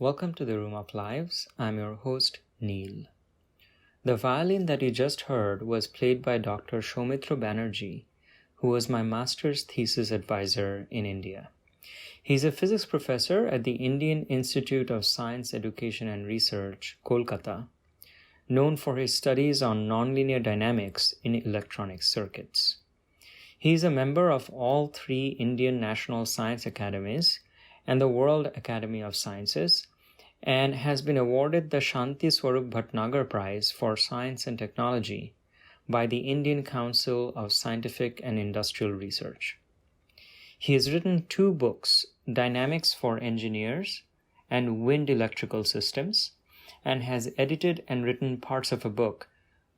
Welcome to the Room of Lives. I'm your host, Neil. The violin that you just heard was played by Dr. Soumitra Banerjee, who was my master's thesis advisor in India. He's a physics professor at the Indian Institute of Science, Education and Research, Kolkata, known for his studies on nonlinear dynamics in electronic circuits. He is a member of all three Indian National Science Academies and the World Academy of Sciences, and has been awarded the Shanti Swarup Bhatnagar Prize for Science and Technology by the Indian Council of Scientific and Industrial Research. He has written 2 books, Dynamics for Engineers and Wind Electrical Systems, and has edited and written parts of a book,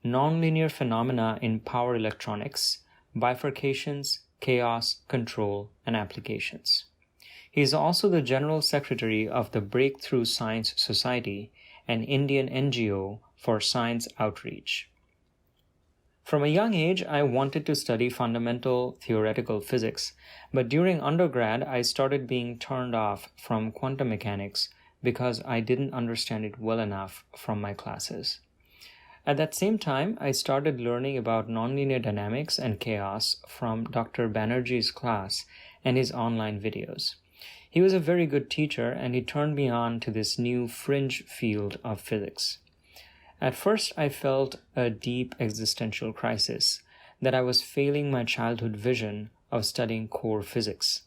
Nonlinear Phenomena in Power Electronics, Bifurcations, Chaos, Control, and Applications. He is also the General Secretary of the Breakthrough Science Society, an Indian NGO for science outreach. From a young age, I wanted to study fundamental theoretical physics, but during undergrad, I started being turned off from quantum mechanics because I didn't understand it well enough from my classes. At that same time, I started learning about nonlinear dynamics and chaos from Dr. Banerjee's class and his online videos. He was a very good teacher, and he turned me on to this new fringe field of physics. At first, I felt a deep existential crisis, that I was failing my childhood vision of studying core physics.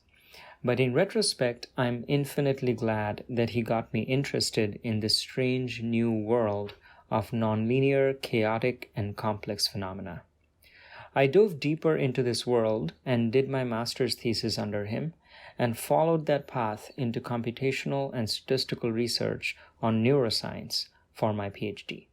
But in retrospect, I'm infinitely glad that he got me interested in this strange new world of nonlinear, chaotic, and complex phenomena. I dove deeper into this world and did my master's thesis under him, and followed that path into computational and statistical research on neuroscience for my PhD.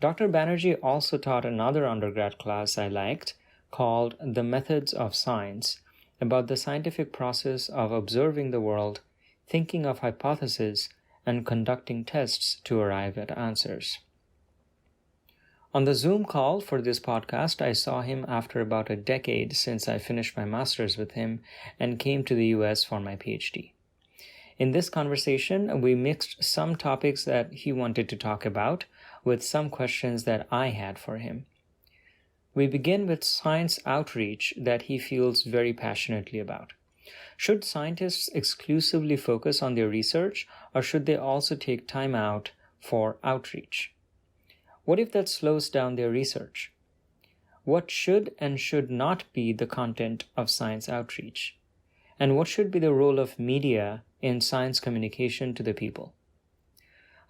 Dr. Banerjee also taught another undergrad class I liked called The Methods of Science, about the scientific process of observing the world, thinking of hypotheses, and conducting tests to arrive at answers. On the Zoom call for this podcast, I saw him after about a decade since I finished my master's with him and came to the US for my PhD. In this conversation, we mixed some topics that he wanted to talk about with some questions that I had for him. We begin with science outreach that he feels very passionately about. Should scientists exclusively focus on their research, or should they also take time out for outreach? What if that slows down their research? What should and should not be the content of science outreach? And what should be the role of media in science communication to the people?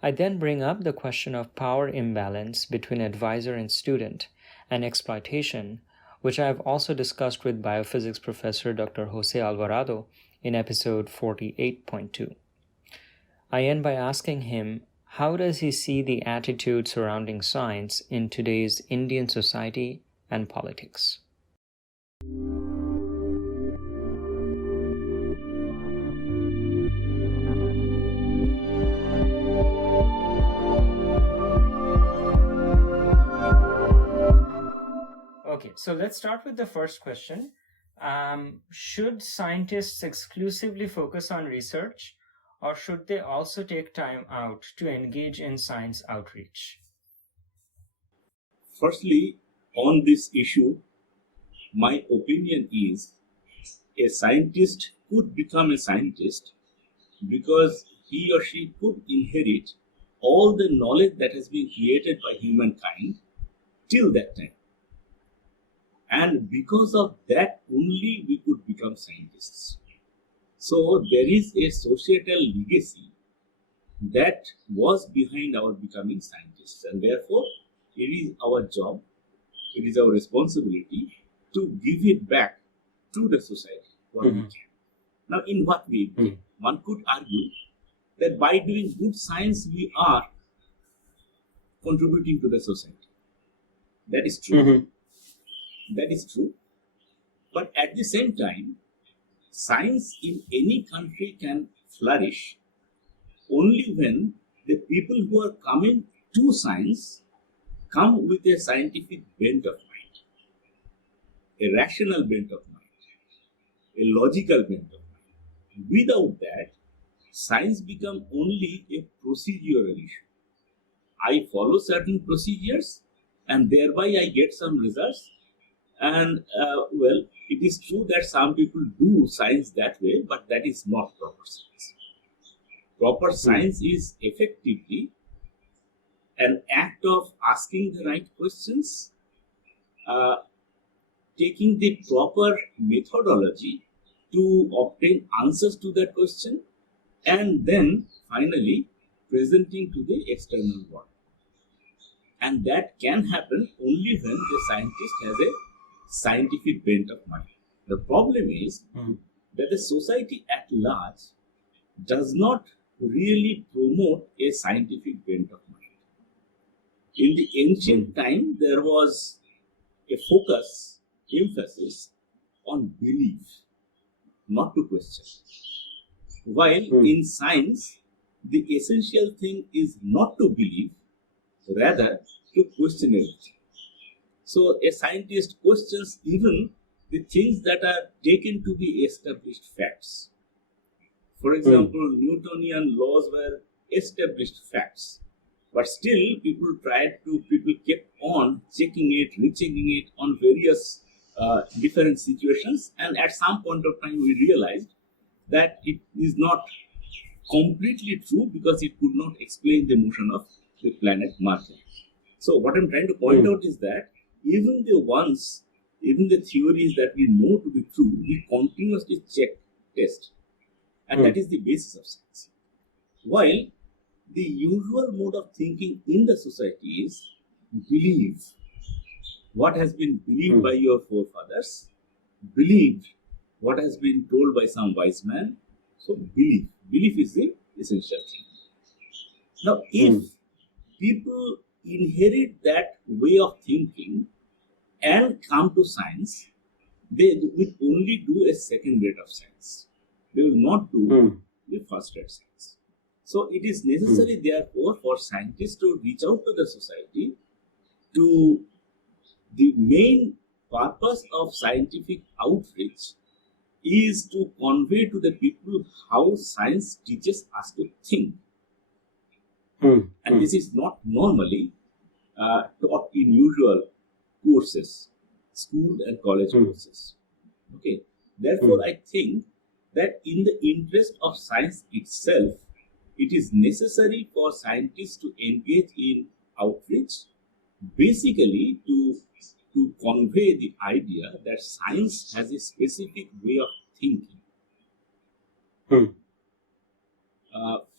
I then bring up the question of power imbalance between advisor and student and exploitation, which I have also discussed with biophysics professor Dr. Jose Alvarado in episode 48.2. I end by asking him, how does he see the attitude surrounding science in today's Indian society and politics? Okay, so let's start with the first question. Should scientists exclusively focus on research, or should they also take time out to engage in science outreach? Firstly, on this issue, my opinion is a scientist could become a scientist because he or she could inherit all the knowledge that has been created by humankind till that time. And because of that only we could become scientists. So there is a societal legacy that was behind our becoming scientists, and therefore it is our job, it is our responsibility to give it back to the society what we can. Now, in what way? One could argue that by doing good science we are contributing to the society. That is true. That is true. But at the same time, science in any country can flourish only when the people who are coming to science come with a scientific bent of mind, a rational bent of mind, a logical bent of mind. Without that, science become only a procedural issue. I follow certain procedures and thereby I get some results. And well, it is true that some people do science that way, but that is not proper science. Proper science is effectively an act of asking the right questions, uh, taking the proper methodology to obtain answers to that question, and then finally presenting to the external world. And that can happen only when the scientist has a scientific bent of mind. The problem is that the society at large does not really promote a scientific bent of mind. In the ancient time, there was a emphasis on belief, not to question. While in science, the essential thing is not to believe, rather to question everything. So a scientist questions even the things that are taken to be established facts. For example, Newtonian laws were established facts, but still people kept on checking it, rechecking it on various different situations, and at some point of time we realized that it is not completely true because it could not explain the motion of the planet Mercury. So what I'm trying to point out is that even the theories that we know to be true, we continuously check, test, and that is the basis of science. While the usual mode of thinking in the society is believe what has been believed by your forefathers, believe what has been told by some wise man. So belief is the essential thing. Now, if people inherit that way of thinking and come to science, they will only do a second grade of science. They will not do the first grade science. So it is necessary, therefore, for scientists to reach out to the society. To the main purpose of scientific outreach is to convey to the people how science teaches us to think. And this is not normally taught in usual courses, school and college courses. Okay. Therefore, I think that in the interest of science itself, it is necessary for scientists to engage in outreach, basically to convey the idea that science has a specific way of thinking.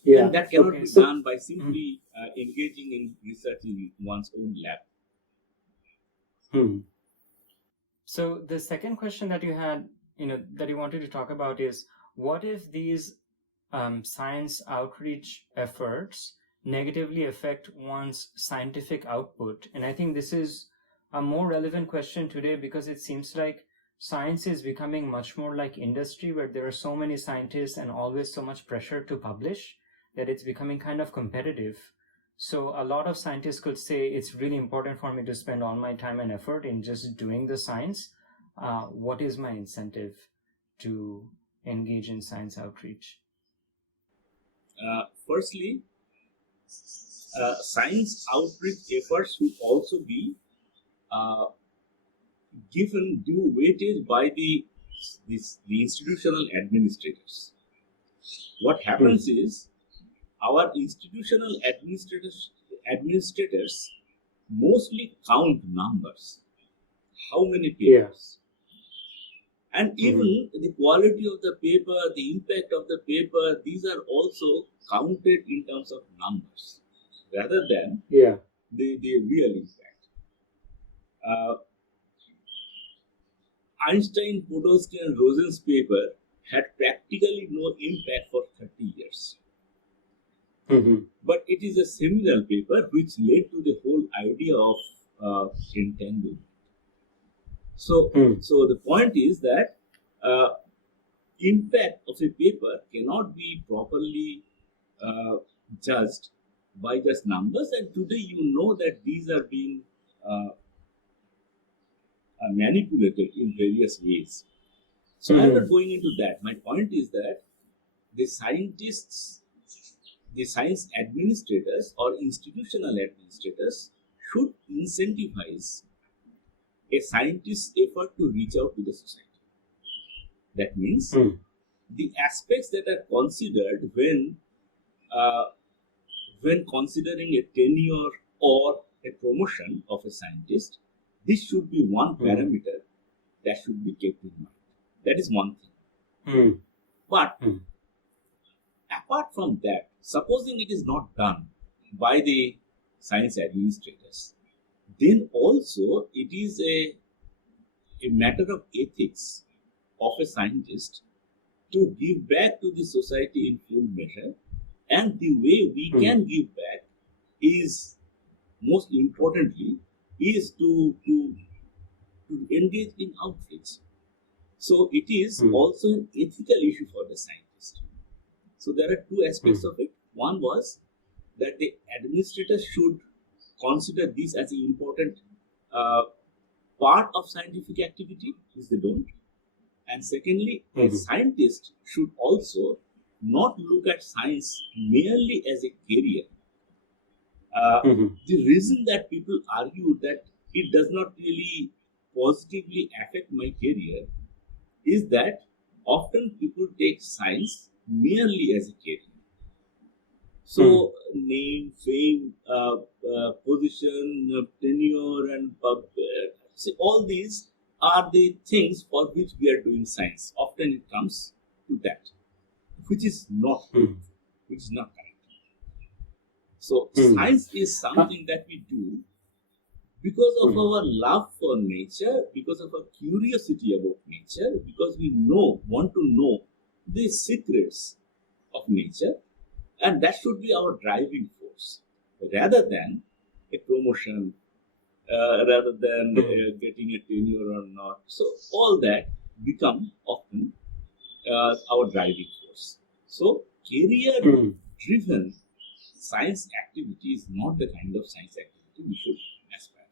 And that cannot be done by simply engaging in research in one's own lab. So the second question that you had, that you wanted to talk about is, what if these science outreach efforts negatively affect one's scientific output? And I think this is a more relevant question today because it seems like science is becoming much more like industry, where there are so many scientists and always so much pressure to publish that it's becoming kind of competitive. So a lot of scientists could say it's really important for me to spend all my time and effort in just doing the science. What is my incentive to engage in science outreach? Firstly, science outreach efforts should also be given due weightage by the institutional administrators. What happens is our institutional administrators mostly count numbers, how many papers, and even the quality of the paper, the impact of the paper. These are also counted in terms of numbers rather than the real impact. Einstein, Podolsky, and Rosen's paper had practically no impact for 30 years. But it is a seminal paper which led to the whole idea of entanglement. So the point is that impact of a paper cannot be properly judged by just numbers. And today you know that these are being manipulated in various ways. So I'm not going into that. My point is that the scientists, the science administrators or institutional administrators should incentivize a scientist's effort to reach out to the society. That means the aspects that are considered uh, when considering a tenure or a promotion of a scientist, this should be one parameter that should be kept in mind. That is one thing. But apart from that, supposing it is not done by the science administrators, then also it is a matter of ethics of a scientist to give back to the society in full measure. And the way we can give back is, most importantly, is to engage in outreach. So it is also an ethical issue for the scientist. So there are two aspects of it. One was that the administrators should consider this as an important part of scientific activity, which they don't. And secondly, a scientist should also not look at science merely as a career. The reason that people argue that it does not really positively affect my career is that often people take science merely as a career. So, name, fame, position, tenure, and see, all these are the things for which we are doing science. Often it comes to that, which is not which is not correct. So, science is something that we do because of our love for nature, because of our curiosity about nature, because we want to know the secrets of nature, and that should be our driving force, rather than a promotion, rather than getting a tenure or not. So all that become often our driving force. So career-driven science activity is not the kind of science activity we should aspire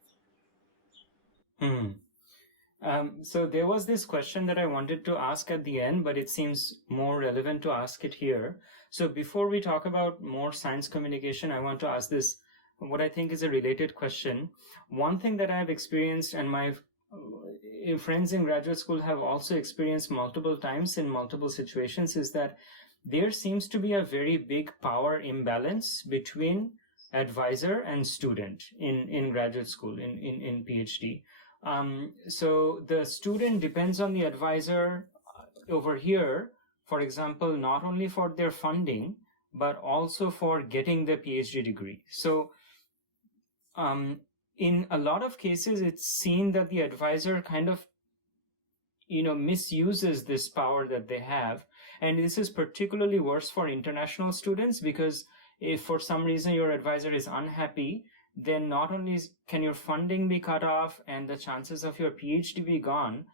for. So there was this question that I wanted to ask at the end, but it seems more relevant to ask it here. So before we talk about more science communication, I want to ask this, what I think is a related question. One thing that I've experienced, and my friends in graduate school have also experienced multiple times in multiple situations, is that there seems to be a very big power imbalance between advisor and student in graduate school, in PhD. So the student depends on the advisor over here, for example, not only for their funding, but also for getting the PhD degree. So in a lot of cases, it's seen that the advisor kind of misuses this power that they have. And this is particularly worse for international students, because if for some reason your advisor is unhappy, then not only can your funding be cut off and the chances of your PhD be gone,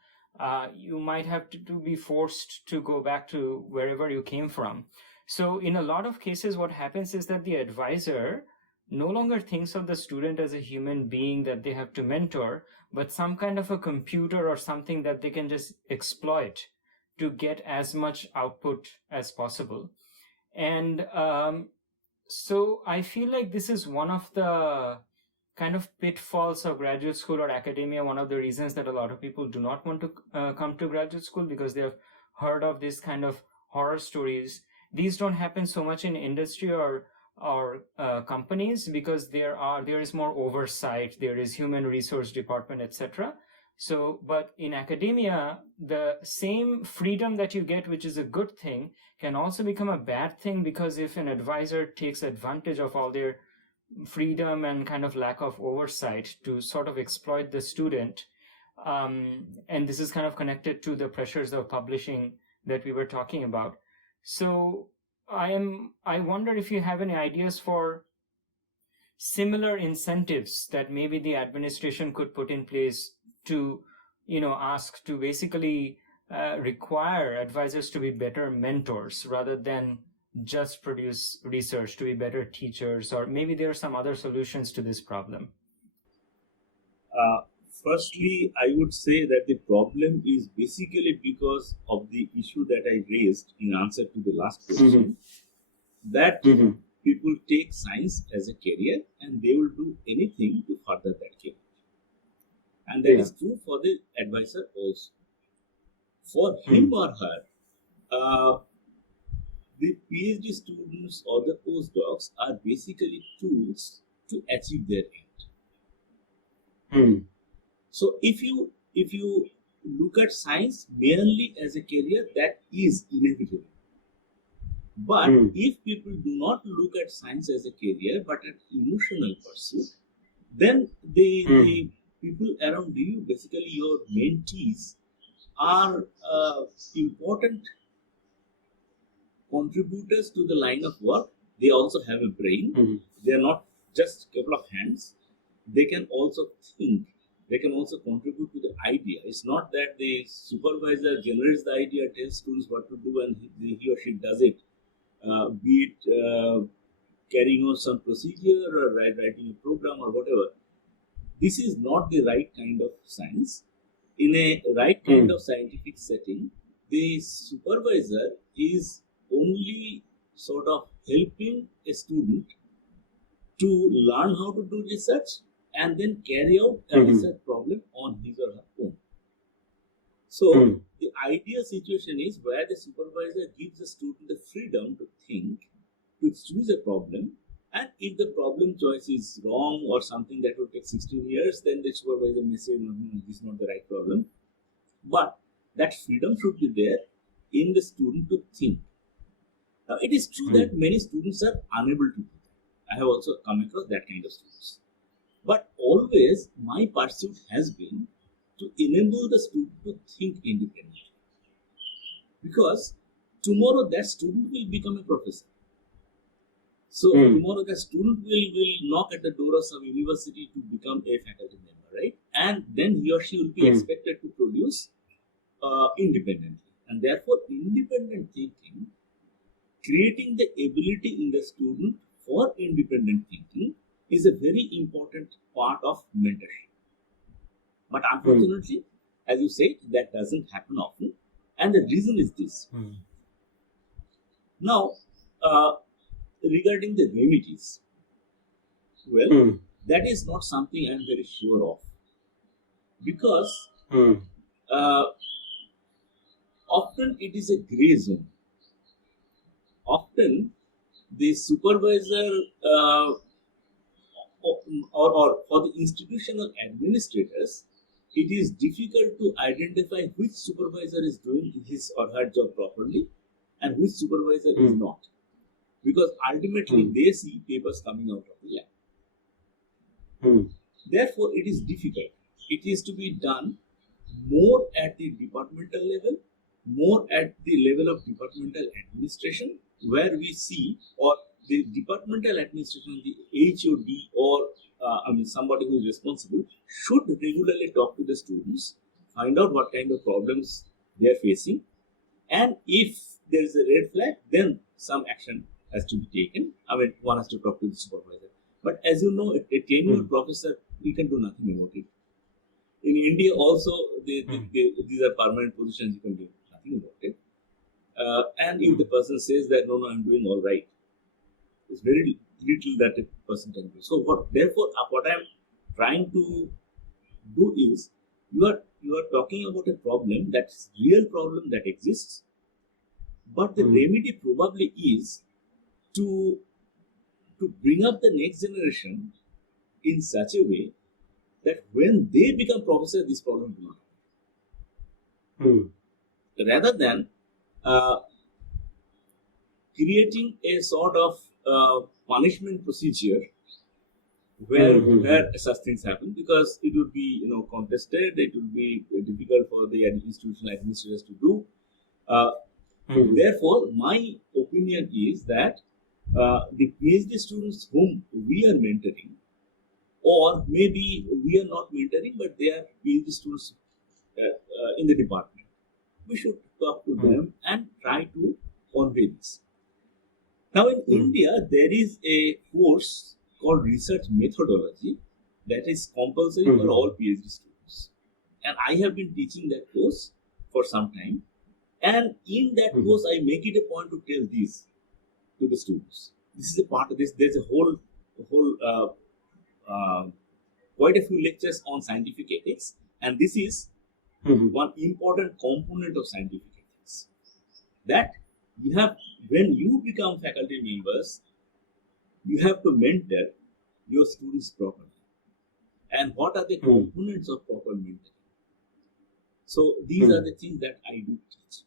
you might have to be forced to go back to wherever you came from. So in a lot of cases, what happens is that the advisor no longer thinks of the student as a human being that they have to mentor, but some kind of a computer or something that they can just exploit to get as much output as possible. And so I feel like this is one of the kind of pitfalls of graduate school or academia, one of the reasons that a lot of people do not want to come to graduate school, because they have heard of this kind of horror stories. These don't happen so much in industry or companies, because there is more oversight, there is human resource department, etc. So, but in academia, the same freedom that you get, which is a good thing, can also become a bad thing, because if an advisor takes advantage of all their freedom and kind of lack of oversight to sort of exploit the student, and this is kind of connected to the pressures of publishing that we were talking about. So I wonder if you have any ideas for similar incentives that maybe the administration could put in place to, ask to basically require advisors to be better mentors rather than just produce research, to be better teachers, or maybe there are some other solutions to this problem. Firstly, I would say that the problem is basically because of the issue that I raised in answer to the last question, that people take science as a career and they will do anything to further that career. And that is true for the advisor also. For him or her, the PhD students or the postdocs are basically tools to achieve their end. So if you look at science merely as a career, that is inevitable. But if people do not look at science as a career but an emotional pursuit, then the people around you, basically your mentees, are important contributors to the line of work. They also have a brain. They are not just a couple of hands. They can also think. They can also contribute to the idea. It's not that the supervisor generates the idea, tells students what to do, and he or she does it. Be it carrying out some procedure or writing a program or whatever. This is not the right kind of science. In a right kind of scientific setting, the supervisor is only sort of helping a student to learn how to do research and then carry out a research problem on his or her own. So the ideal situation is where the supervisor gives the student the freedom to think, to choose a problem, and if the problem choice is wrong or something that will take 16 years, then the supervisor may say, no, this is not the right problem. But that freedom should be there in the student to think. Now, it is true that many students are unable to do that. I have also come across that kind of students. But always my pursuit has been to enable the student to think independently. Because tomorrow that student will become a professor. So tomorrow the student will knock at the door of some university to become a faculty member, right? And then he or she will be expected to produce independently. And therefore, independent thinking, creating the ability in the student for independent thinking, is a very important part of mentorship. But unfortunately, as you said, that doesn't happen often. And the reason is this. Now, regarding the remedies, well, that is not something I'm very sure of. Because often it is a gray zone. Often the supervisor or for the institutional administrators, it is difficult to identify which supervisor is doing his or her job properly and which supervisor is not. Because ultimately they see papers coming out of the lab. Therefore, it is difficult. It is to be done more at the departmental level, more at the level of departmental administration, where we see, or the departmental administration, the HOD, or somebody who is responsible, should regularly talk to the students, find out what kind of problems they are facing, and if there is a red flag, then some action has to be taken. One has to talk to the supervisor. But as you know, a tenured professor, we can do nothing about it. In India also, these are permanent positions, you can do nothing about it. And if the person says that, no, I'm doing all right, it's very little that a person can do. So therefore, what I'm trying to do is, you are talking about a problem, that's real problem that exists, but the remedy probably is to bring up the next generation in such a way that when they become professor, this problem will not. Rather than creating a sort of punishment procedure where such things happen, because it would be contested, it would be difficult for the institutional administrators to do. Therefore, my opinion is that the PhD students whom we are mentoring, or maybe we are not mentoring, but they are PhD students in the department, we should talk to them and try to convey this. Now, in India, there is a course called research methodology that is compulsory for all PhD students. and I have been teaching that course for some time. And in that course, I make it a point to tell this to the students. This is a part of this. There's a whole quite a few lectures on scientific ethics, and this is one important component of scientific ethics. That you have, when you become faculty members, you have to mentor your students properly. And what are the components of proper mentoring? So these are the things that I do teach.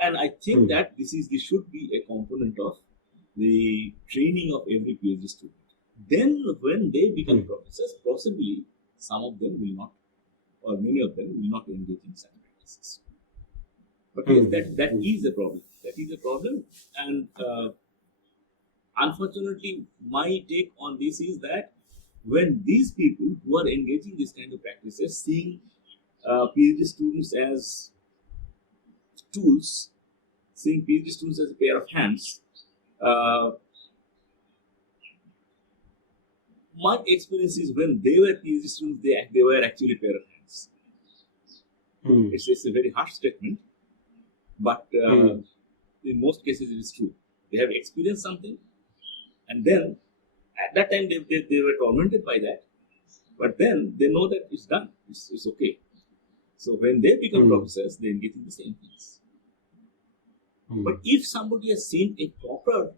And I think that this should be a component of the training of every PhD student. Then when they become professors, possibly some of them will not, or many of them will not engage in such practices. But yes, that is a problem. That is a problem. And unfortunately, my take on this is that when these people who are engaging this kind of practices, seeing PhD students as tools, seeing PhD students as a pair of hands, my experience is when they were PhD students, they were actually a pair of hands. It's a very harsh statement, but in most cases it is true. They have experienced something, and then at that time they were tormented by that, but then they know that it's done, it's okay. So when they become professors, they engage in the same things. But if somebody has seen a proper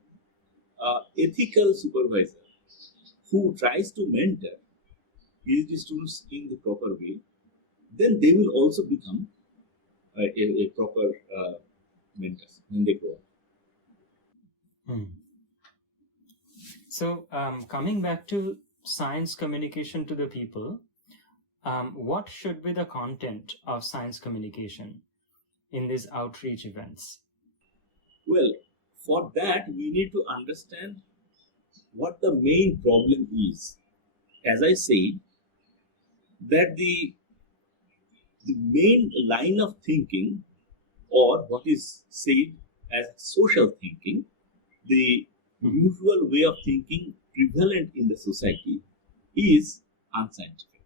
ethical supervisor who tries to mentor PhD students in the proper way, then they will also become a proper mentors when they grow up. So, coming back to science communication to the people, what should be the content of science communication in these outreach events? Well, for that, we need to understand what the main problem is. As I said, that the main line of thinking, or what is said as social thinking, the usual way of thinking prevalent in the society, is unscientific.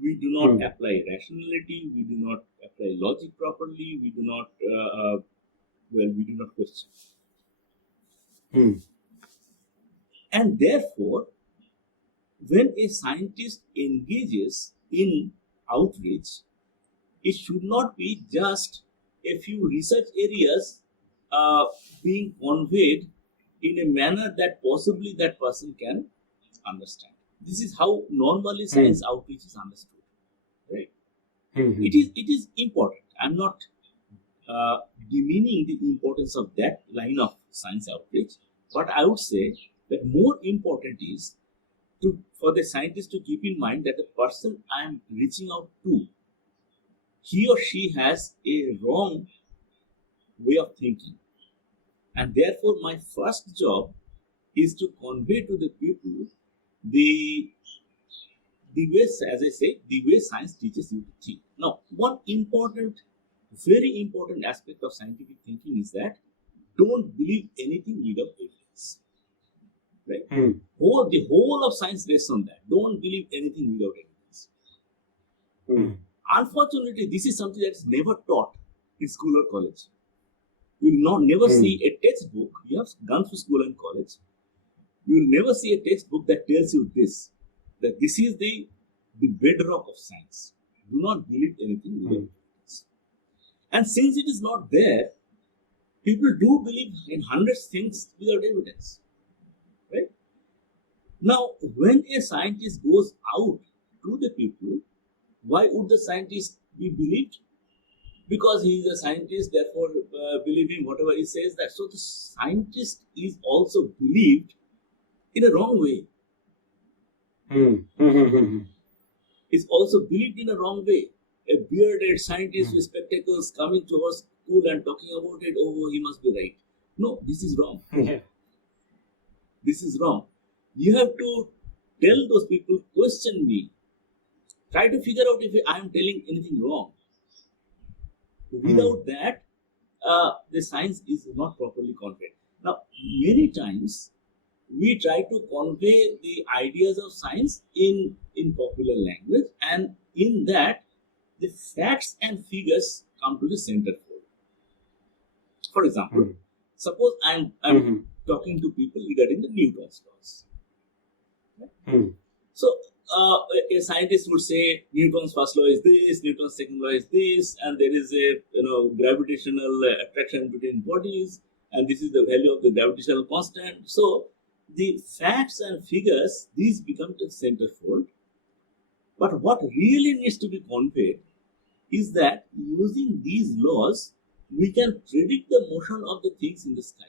We do not apply rationality, we do not apply logic properly, we do not we do not question. And therefore, when a scientist engages in outreach, it should not be just a few research areas being conveyed in a manner that possibly that person can understand. This is how normally science outreach is understood, right? It is important. I'm not demeaning the importance of that line of science outreach, but I would say that more important is for the scientist to keep in mind that the person I am reaching out to, he or she has a wrong way of thinking, and therefore my first job is to convey to the people the way, as I say, the way science teaches you to think. Now, one important, very important aspect of scientific thinking is that don't believe anything without evidence. Right? The whole of science rests on that. Don't believe anything without evidence. Unfortunately, this is something that's never taught in school or college. You will never see a textbook. You have gone through school and college. You will never see a textbook that tells you this, that this is the bedrock of science. Do not believe anything without evidence. And since it is not there, people do believe in hundreds of things without evidence. Right? Now, when a scientist goes out to the people, why would the scientist be believed? Because he is a scientist, therefore believing whatever he says. That so the scientist is also believed in a wrong way. Is also believed in a wrong way. A bearded scientist with spectacles coming to our school and talking about it, oh, he must be right. No, this is wrong. This is wrong. You have to tell those people, question me. Try to figure out if I am telling anything wrong. Without that, the science is not properly conveyed. Now, many times we try to convey the ideas of science in popular language, and in that the facts and figures come to the center fold. For example, suppose I'm talking to people regarding the Newton's laws. So a scientist would say Newton's first law is this, Newton's second law is this, and there is a gravitational attraction between bodies, and this is the value of the gravitational constant. So the facts and figures, these become the centerfold. But what really needs to be conveyed is that using these laws, we can predict the motion of the things in the sky.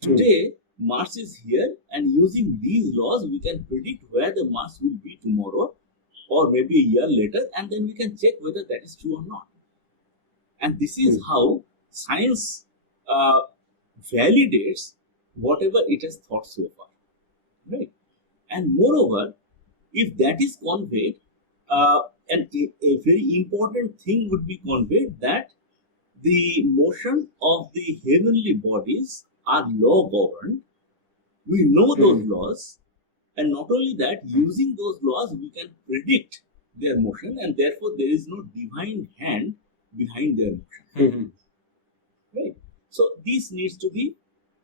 Today, Mars is here, and using these laws, we can predict where the Mars will be tomorrow or maybe a year later, and then we can check whether that is true or not. And this is how science validates whatever it has thought so far. Right? And moreover, if that is conveyed, and a very important thing would be conveyed that the motion of the heavenly bodies are law governed. We know those laws, and not only that, using those laws, we can predict their motion, and therefore there is no divine hand behind their motion. Right? So this needs to be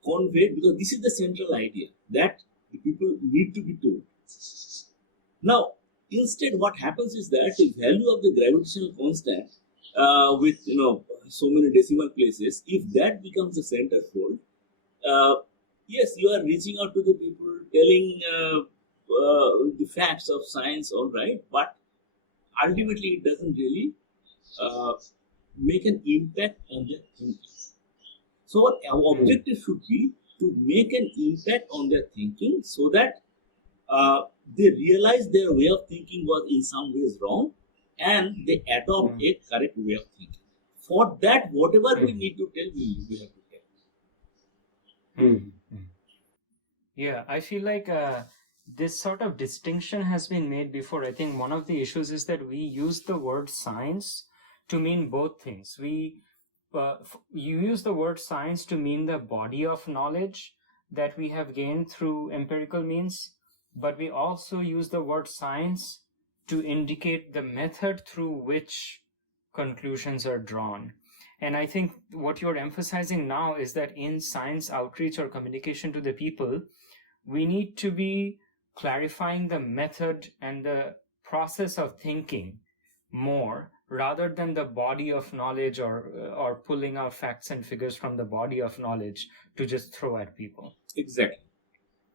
conveyed because this is the central idea that the people need to be told. Now, instead, what happens is that the value of the gravitational constant with so many decimal places, if that becomes the centerfold, yes, you are reaching out to the people, telling the facts of science, all right, but ultimately it doesn't really make an impact on their thinking. So our objective should be to make an impact on their thinking so that they realize their way of thinking was in some ways wrong and they adopt a correct way of thinking. For that, whatever we need to tell, we have to tell. Yeah, I feel like this sort of distinction has been made before. I think one of the issues is that we use the word science to mean both things. You use the word science to mean the body of knowledge that we have gained through empirical means, but we also use the word science to indicate the method through which conclusions are drawn. And I think what you're emphasizing now is that in science outreach or communication to the people, we need to be clarifying the method and the process of thinking more rather than the body of knowledge or pulling out facts and figures from the body of knowledge to just throw at people. Exactly.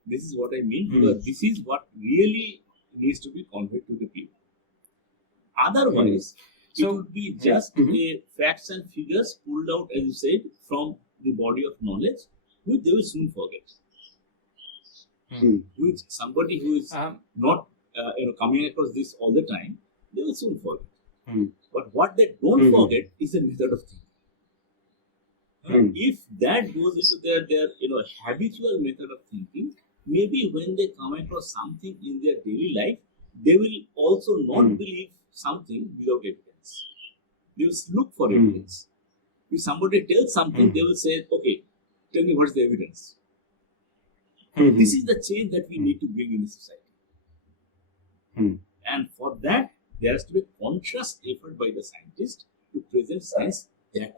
This is what I mean, because this is what really needs to be conveyed to the people. Otherwise, it would be just a facts and figures pulled out, as you said, from the body of knowledge, which they will soon forget. Which somebody who is not coming across this all the time, they will soon forget. But what they don't forget is the method of thinking. If that goes into their habitual method of thinking, maybe when they come across something in their daily life, they will also not believe something without evidence. They will look for evidence. If somebody tells something, they will say, okay, tell me what's the evidence. This is the change that we need to bring in the society. And for that, there has to be a conscious effort by the scientist to present science that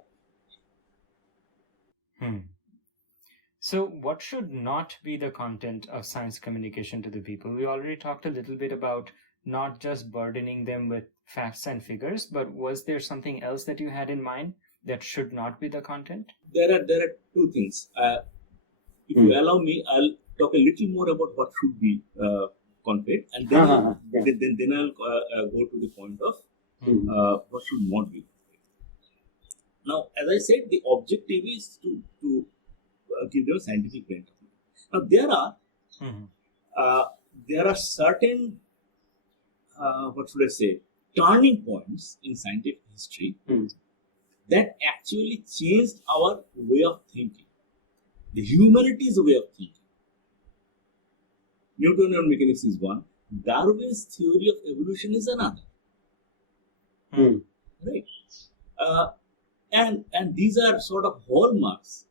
way. So what should not be the content of science communication to the people? We already talked a little bit about not just burdening them with facts and figures, but was there something else that you had in mind that should not be the content? There are two things. If you allow me, I'll talk a little more about what should be conveyed, and then I'll go to the point of what should not be conveyed. Now, as I said, the objective is to give them a scientific bent. Now, there are certain turning points in scientific history that actually changed our way of thinking, the humanity's way of thinking. Newtonian mechanics is one. Darwin's theory of evolution is another. Right? And these are sort of hallmarks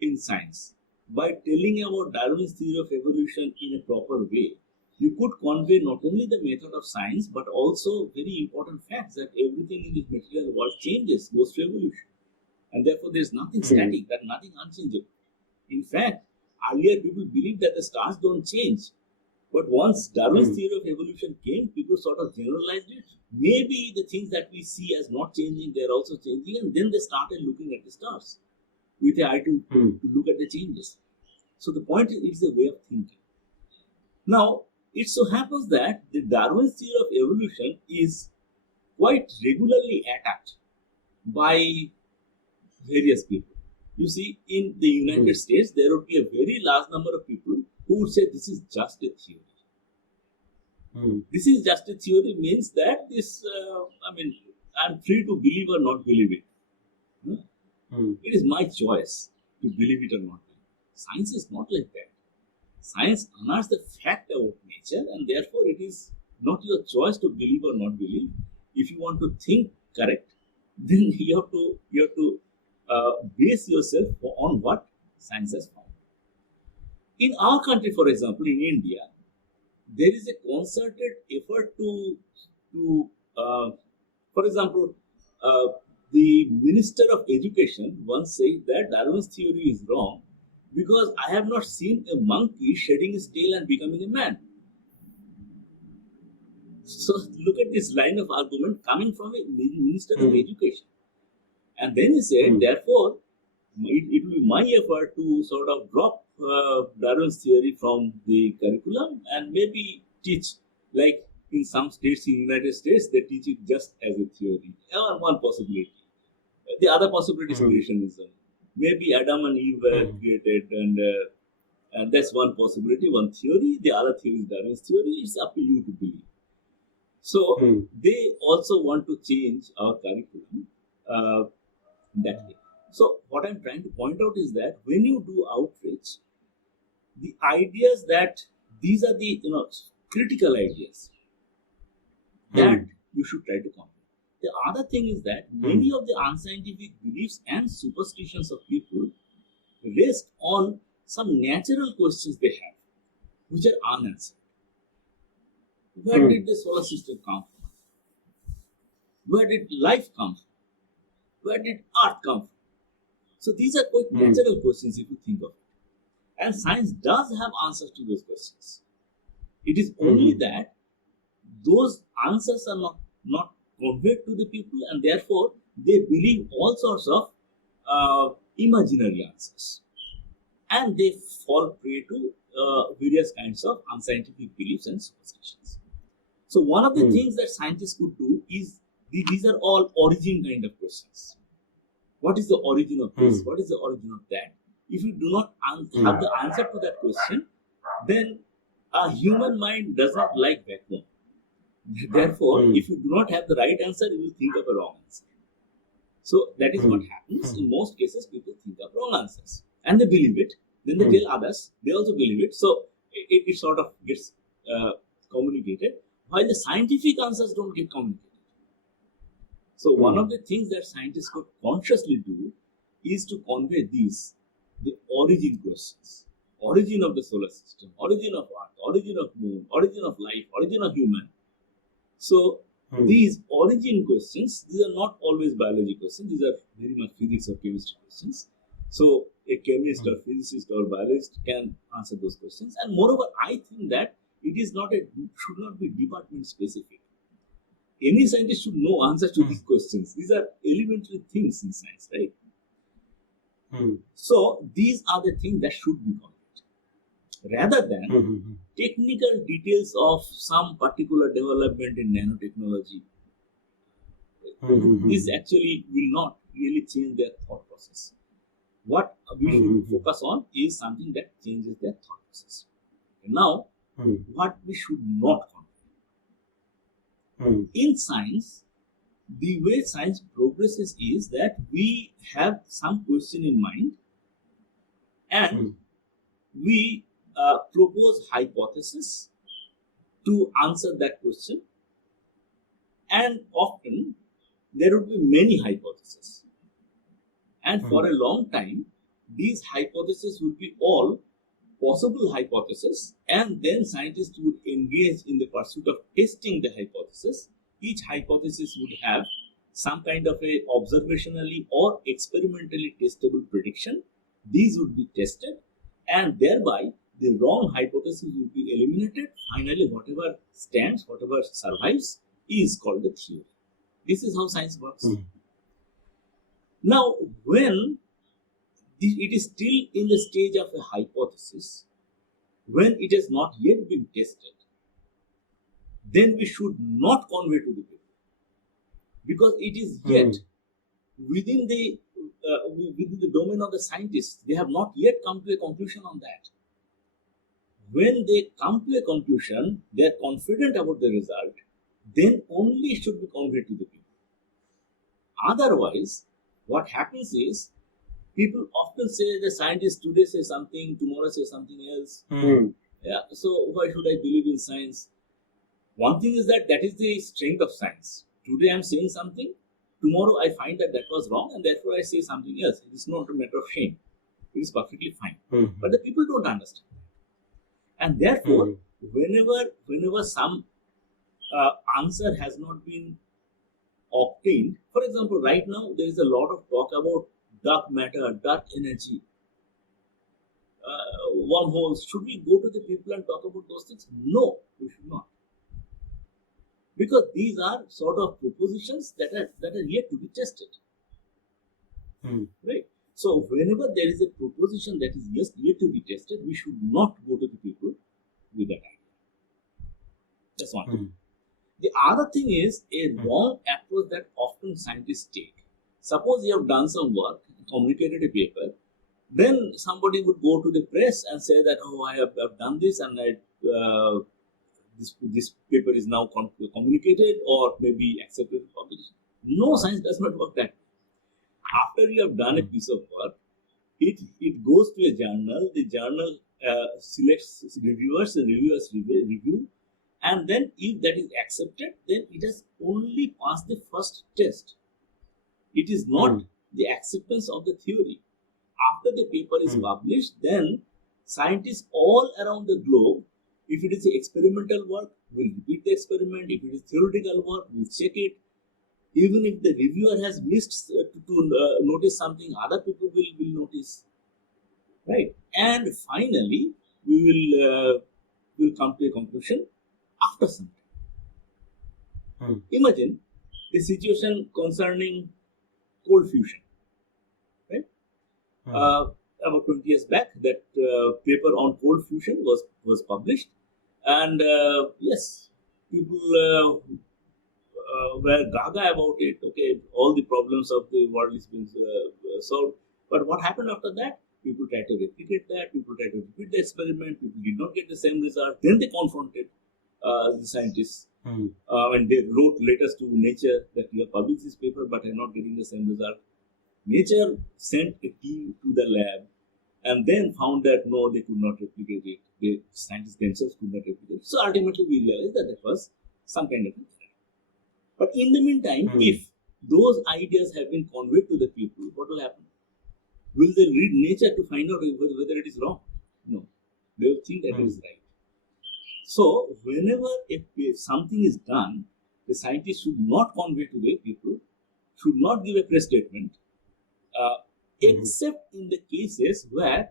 in science. By telling about Darwin's theory of evolution in a proper way, you could convey not only the method of science but also very important facts that everything in this material world changes, goes through evolution, and therefore there is nothing static, that nothing unchangeable. In fact, earlier people believed that the stars don't change. But once Darwin's theory of evolution came, people sort of generalized it. Maybe the things that we see as not changing, they're also changing, and then they started looking at the stars with the eye to look at the changes. So the point is, it's a way of thinking. Now, it so happens that the Darwin's theory of evolution is quite regularly attacked by various people. You see, in the United States, there would be a very large number of people who would say this is just a theory. This is just a theory means that this, I'm free to believe or not believe it. It is my choice to believe it or not. Science is not like that. Science honors the fact about nature, and therefore it is not your choice to believe or not believe. If you want to think correct, then you have to base yourself on what science has found. In our country, for example, in India, there is a concerted effort for example, the Minister of Education once said that Darwin's theory is wrong because I have not seen a monkey shedding his tail and becoming a man. So look at this line of argument coming from a Minister of Education. And then he said, therefore, it will be my effort to sort of drop Darwin's theory from the curriculum and maybe teach, like in some states in the United States, they teach it just as a theory. One possibility. The other possibility is creationism. Maybe Adam and Eve were created, and that's one possibility, one theory. The other theory is Darwin's theory. It's up to you to believe. So they also want to change our curriculum that way. So what I'm trying to point out is that when you do outreach, the ideas that these are the critical ideas that you should try to convey. The other thing is that many of the unscientific beliefs and superstitions of people rest on some natural questions they have, which are unanswered. Where did the solar system come from? Where did life come from? Where did Earth come from? So these are quite natural questions if you think of it. And science does have answers to those questions. It is only that those answers are not conveyed to the people, and therefore they believe all sorts of imaginary answers. And they fall prey to various kinds of unscientific beliefs and superstitions. So one of the things that scientists could do is, these are all origin kind of questions. What is the origin of this? What is the origin of that? If you do not have the answer to that question, then a human mind does not like vacuum. Therefore, if you do not have the right answer, you will think of a wrong answer. So that is what happens. In most cases, people think of wrong answers. And they believe it. Then they tell others, they also believe it. So it sort of gets communicated, while the scientific answers don't get communicated. So one of the things that scientists could consciously do is to convey these, the origin questions. Origin of the solar system, origin of Earth, origin of moon, origin of life, origin of human. So these origin questions, these are not always biology questions, these are very much physics or chemistry questions. So a chemist or physicist or biologist can answer those questions. And moreover, I think that it is should not be department specific. Any scientist should know answers to these questions. These are elementary things in science, right? So these are the things that should be conveyed, rather than technical details of some particular development in nanotechnology. This actually will not really change their thought process. What we should focus on is something that changes their thought process. And now, what we should not convey. In science, the way science progresses is that we have some question in mind and we propose hypothesis to answer that question, and often there would be many hypotheses, and for a long time these hypotheses will be all possible hypothesis, and then scientists would engage in the pursuit of testing the hypothesis. Each hypothesis would have some kind of a observationally or experimentally testable prediction. These would be tested, and thereby the wrong hypothesis would be eliminated. Finally, whatever stands, whatever survives, is called the theory. This is how science works. Now, when it is still in the stage of a hypothesis, when it has not yet been tested, then we should not convey to the people, because it is yet within the domain of the scientists. They have not yet come to a conclusion on that. When they come to a conclusion, they are confident about the result, then only should be conveyed to the people. Otherwise, what happens is, people often say the scientists today say something, tomorrow say something else. Yeah, so why should I believe in science? One thing is that is the strength of science. Today I am saying something, tomorrow I find that was wrong, and therefore I say something else. It is not a matter of shame. It is perfectly fine. But the people don't understand. And therefore, whenever some answer has not been obtained, for example, right now there is a lot of talk about dark matter, dark energy, wormholes. Should we go to the people and talk about those things? No, we should not. Because these are sort of propositions that are yet to be tested. Right? So whenever there is a proposition that is yet to be tested, we should not go to the people with that idea. That's one thing. The other thing is a wrong approach that often scientists take. Suppose you have done some work, communicated a paper, then somebody would go to the press and say that, oh, I have done this, and this paper is now communicated or maybe accepted for publication. No, science does not work that way. After you have done a piece of work, it goes to a journal. The journal selects reviewers, and reviewers review, and then if that is accepted, then it has only passed the first test. It is not the acceptance of the theory. After the paper is published, then scientists all around the globe, if it is experimental work, will repeat the experiment. If it is theoretical work, we'll check it. Even if the reviewer has missed to notice something, other people will notice. Right? And finally, we will come to a conclusion after some time. Imagine the situation concerning cold fusion. Right? About 20 years back, that paper on cold fusion was published, and yes, people were gaga about it. Okay, all the problems of the world is being solved. But what happened after that? People tried to replicate that. People tried to repeat the experiment. People did not get the same result. Then they confronted the scientists, and they wrote letters to Nature that you have published this paper, but are not getting the same result. Nature sent a team to the lab, and then found that no, they could not replicate it. The scientists themselves could not replicate it. So ultimately, we realized that was some kind of a threat. But in the meantime, if those ideas have been conveyed to the people, what will happen? Will they read Nature to find out whether it is wrong? No, they will think that it is right. So whenever if something is done, the scientist should not convey to the people, should not give a press statement, except in the cases where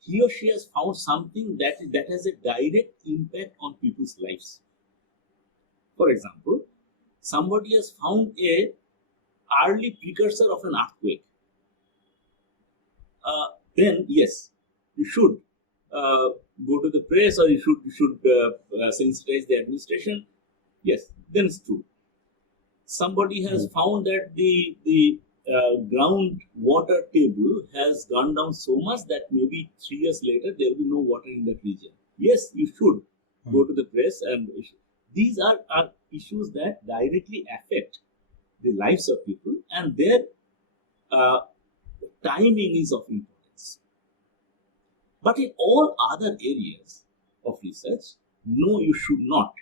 he or she has found something that has a direct impact on people's lives. For example, somebody has found a early precursor of an earthquake. Then yes, you should go to the press, or you should sensitize the administration. Yes, then it's true. Somebody has found that the ground water table has gone down so much that maybe 3 years later there will be no water in that region. Yes, you should go to the press, and these are issues that directly affect the lives of people, and their timing is of importance. But in all other areas of research, no, you should not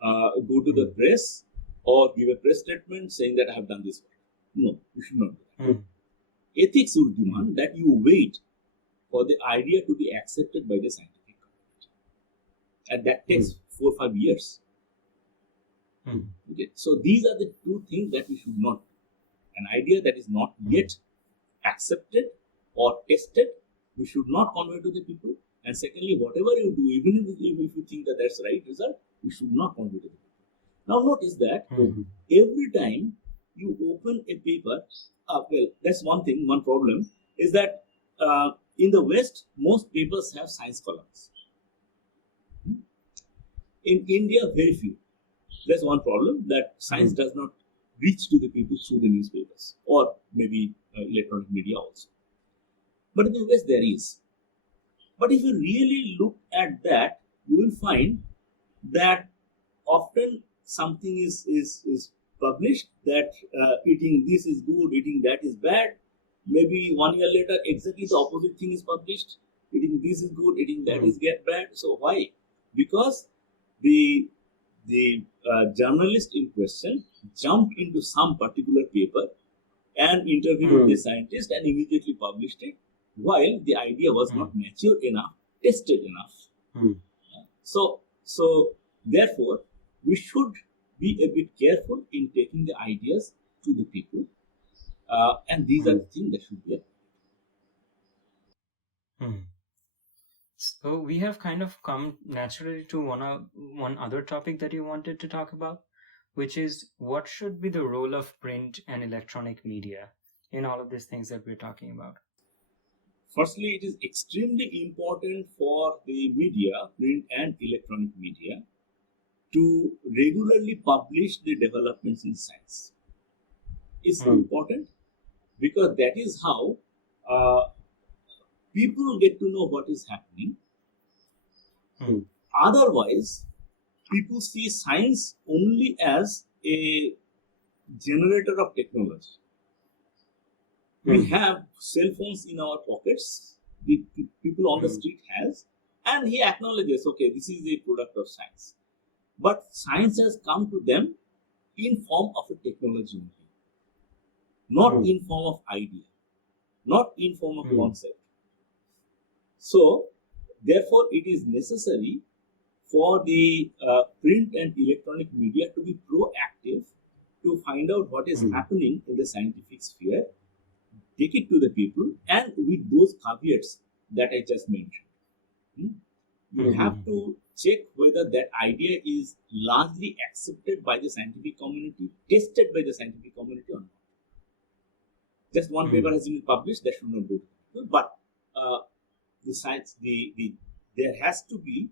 go to the press or give a press statement saying that I have done this work. No, you should not do that. Ethics would demand that you wait for the idea to be accepted by the scientific community. And that takes 4 or 5 years. Okay. So these are the two things that we should not. An idea that is not yet accepted or tested, we should not convey to the people. And secondly, whatever you do, even if you think that that's the right result, you should not convey to the people. Now notice that every time you open a paper, well, that's one thing, one problem, is that in the West, most papers have science columns. In India, very few. That's one problem, that science does not reach to the people through the newspapers or maybe electronic media also. But in the West, there is. But if you really look at that, you will find that often something is published that eating this is good, eating that is bad. Maybe 1 year later, exactly the opposite thing is published. Eating this is good, eating that is bad. So why? Because the journalist in question jumped into some particular paper and interviewed the scientist and immediately published it, while the idea was not mature enough, tested enough. So therefore, we should be a bit careful in taking the ideas to the people, and these are the things that should be. So we have kind of come naturally to one other topic that you wanted to talk about, which is what should be the role of print and electronic media in all of these things that we're talking about. Firstly, it is extremely important for the media, print and electronic media, to regularly publish the developments in science. It's important because that is how people get to know what is happening. Otherwise, people see science only as a generator of technology. We have cell phones in our pockets, the people on the street has, and he acknowledges, okay, this is a product of science. But science has come to them in form of a technology only, not in form of idea, not in form of concept. So, therefore, it is necessary for the print and electronic media to be proactive to find out what is happening in the scientific sphere, take it to the people, and with those caveats that I just mentioned. You have to check whether that idea is largely accepted by the scientific community, tested by the scientific community or not. Just one paper has been published, that should not go to people, but the science, there has to be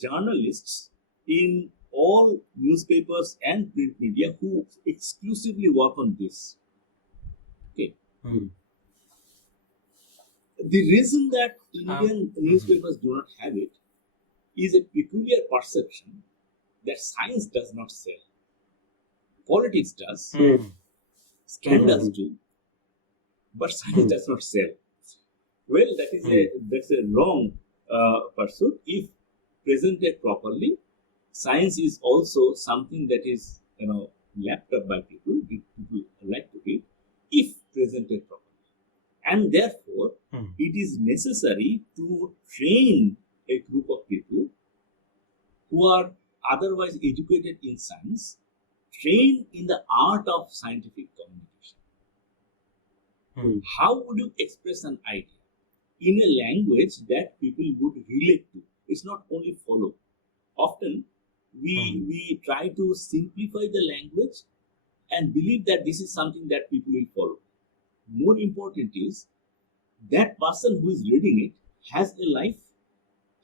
journalists in all newspapers and print media who exclusively work on this. Okay. The reason that Indian newspapers do not have it is a peculiar perception that science does not sell. Politics does, scandals do, but science does not sell. Well, that's a wrong pursuit. If presented properly, science is also something that is lapped up by people. People like to read if presented properly, and therefore it is necessary to train a group of people who are otherwise educated in science, trained in the art of scientific communication. How would you express an idea in a language that people would relate to? It's not only follow. Often we try to simplify the language and believe that this is something that people will follow. More important is that person who is reading it has a life,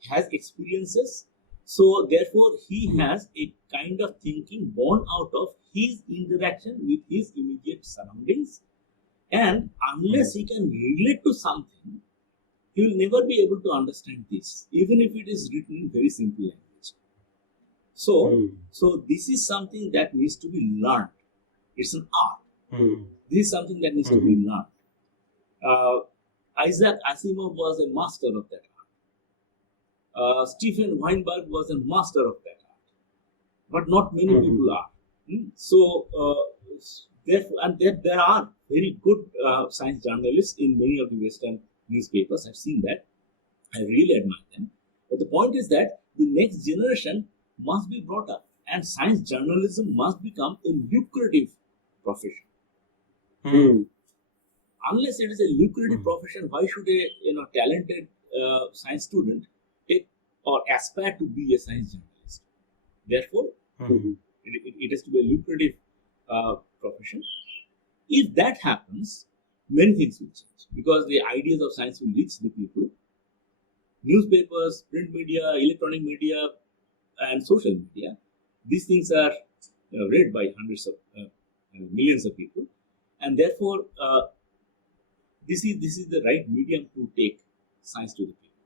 has experiences, so therefore he has a kind of thinking born out of his interaction with his immediate surroundings, and unless he can relate to something, he will never be able to understand this, even if it is written in very simple language. So this is something that needs to be learned. It's an art. This is something that needs to be learned. Isaac Asimov was a master of that art. Stephen Weinberg was a master of that art. But not many people are. So therefore, and there are very good science journalists in many of the Western newspapers. I've seen that. I really admire them. But the point is that the next generation must be brought up, and science journalism must become a lucrative profession. Unless it is a lucrative profession, why should a talented science student take or aspire to be a science journalist? Therefore, it has to be a lucrative profession. If that happens, many things will change because the ideas of science will reach the people. Newspapers, print media, electronic media, and social media. These things are read by hundreds of millions of people, and therefore this is the right medium to take science to the people.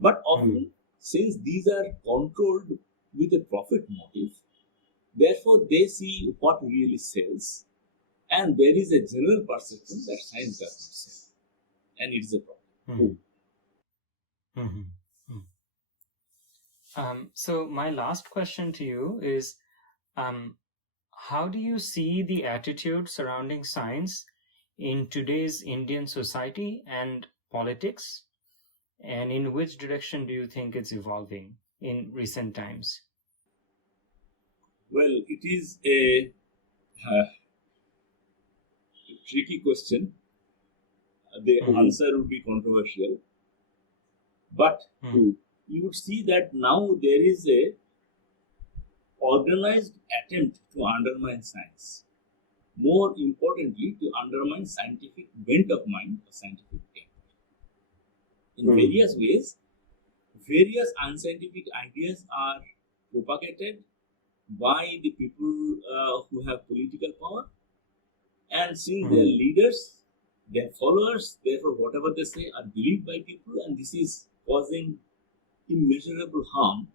But often, since these are controlled with a profit motive, therefore they see what really sells, and there is a general perception that science does not sell, and it is a problem. So my last question to you is, how do you see the attitude surrounding science in today's Indian society and politics? And in which direction do you think it's evolving in recent times? Well, it is a tricky question. The answer would be controversial. But you would see that now there is a organized attempt to undermine science. More importantly, to undermine scientific bent of mind or scientific aim. In various ways, various unscientific ideas are propagated by the people who have political power, and since their leaders, their followers, therefore whatever they say are believed by people, and this is causing immeasurable harm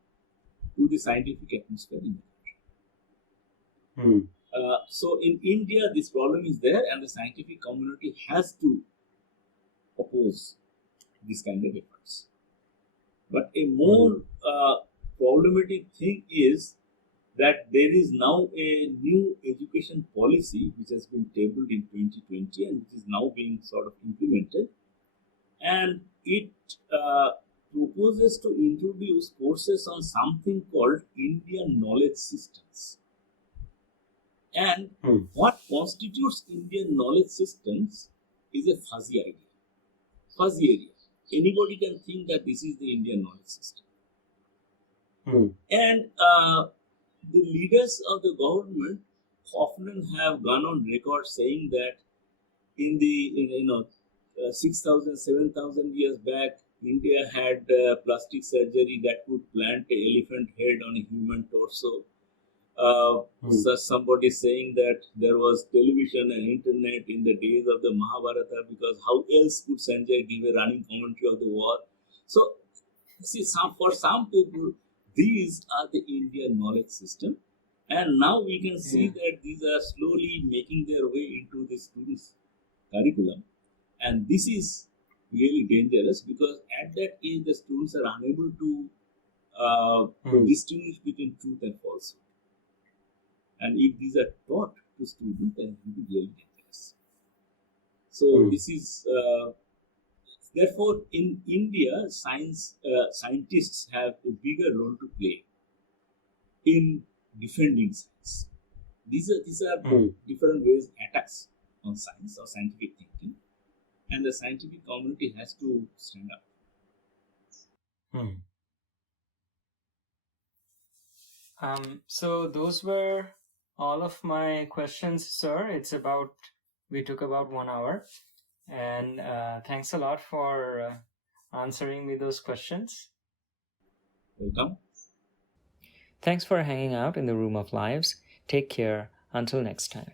to the scientific atmosphere in the country. So in India, this problem is there, and the scientific community has to oppose this kind of efforts. But a more problematic thing is that there is now a new education policy which has been tabled in 2020 and which is now being sort of implemented, and it proposes to introduce courses on something called Indian knowledge systems. And what constitutes Indian knowledge systems is a fuzzy idea, fuzzy area. Anybody can think that this is the Indian knowledge system. And the leaders of the government often have gone on record saying that in the 6,000, 7,000 years back, India had plastic surgery that could plant an elephant head on a human torso. So somebody saying that there was television and internet in the days of the Mahabharata, because how else could Sanjay give a running commentary of the war? So, see, for some people, these are the Indian knowledge system, and now we can see that these are slowly making their way into the students' curriculum, and this is really dangerous because at that age the students are unable to distinguish between truth and falsehood. And if these are taught to students, then it will be really dangerous. So this is therefore in India, scientists have a bigger role to play in defending science. These are different ways attacks on science or scientific thinking, and the scientific community has to stand up. So those were all of my questions, sir. We took about 1 hour, and thanks a lot for answering me those questions. Welcome. Thanks for hanging out in the Room of Lives. Take care. Until next time.